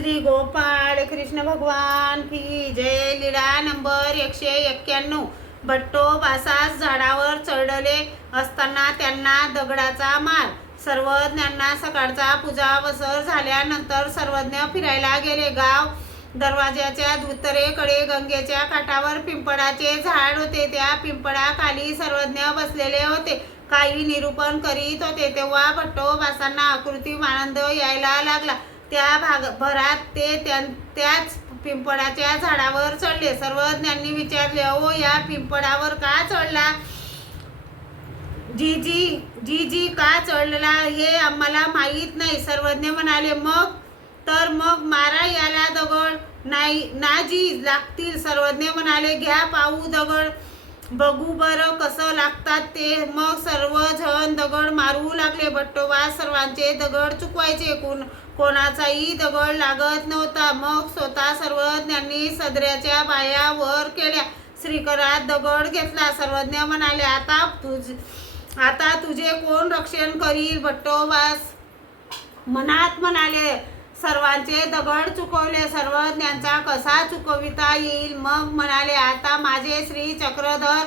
श्री गोपाळ कृष्ण भगवान की जय. लीळा नंबर 191. भट्टो बासास झाडावर चढले असताना त्यांना दगडाचा मार. सर्वज्ञांना सकाळचा पूजा वसर झाल्यानंतर सर्वज्ञ फिरायला गेले. गाव दरवाजाच्या उत्तरेकडे गंगेच्या काठावर पिंपळाचे झाड होते. त्या पिंपळाखाली सर्वज्ञ बसलेले होते, काही निरूपण करीत होते. तेव्हा भट्टो बासांना अकृत्रिम आनंद यायला लागला. त्या भरात ते त्याच पिंपळाच्या झाडावर चढले. सर्वज्ञांनी विचारले, ओ या पिंपळावर का चढला? जी का चढला हे आम्हाला माहीत नाही. सर्वज्ञ म्हणाले, मग मारा याला दगड. नाही ना जी लागतील. सर्वज्ञ म्हणाले, घ्या पाहू दगड, बघू बरं कसं लागतात ते. मग सर्वजण दगड मारू लागले. भट्टोबास सर्वांचे दगड चुकवायचे, कोणाचाही दगड लागत नव्हता. मग स्वतः सर्वज्ञांनी सदऱ्याच्या बाया वर केल्या, श्रीकरात दगड घेतला. सर्वज्ञ म्हणाले, आता तुझे कोण रक्षण करील? भट्टोबास मनात म्हणाले, सर्वांचे दगड चुकवले, सर्वज्ञांचा कसा चुकविता येईल? मग म्हणाले, आता माझे श्री चक्रधर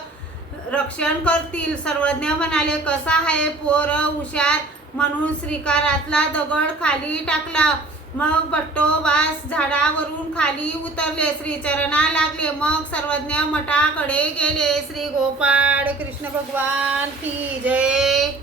रक्षण करतील. सर्वज्ञ म्हणाले, कसा आहे पोर हुशार, म्हणून श्रीकारातला दगड खाली टाकला. मग भट्टोबास झाडावरून खाली उतरले, श्रीचरणा लागले. मग सर्वज्ञ मठाकडे गेले. श्री गोपाळ कृष्ण भगवान की जय.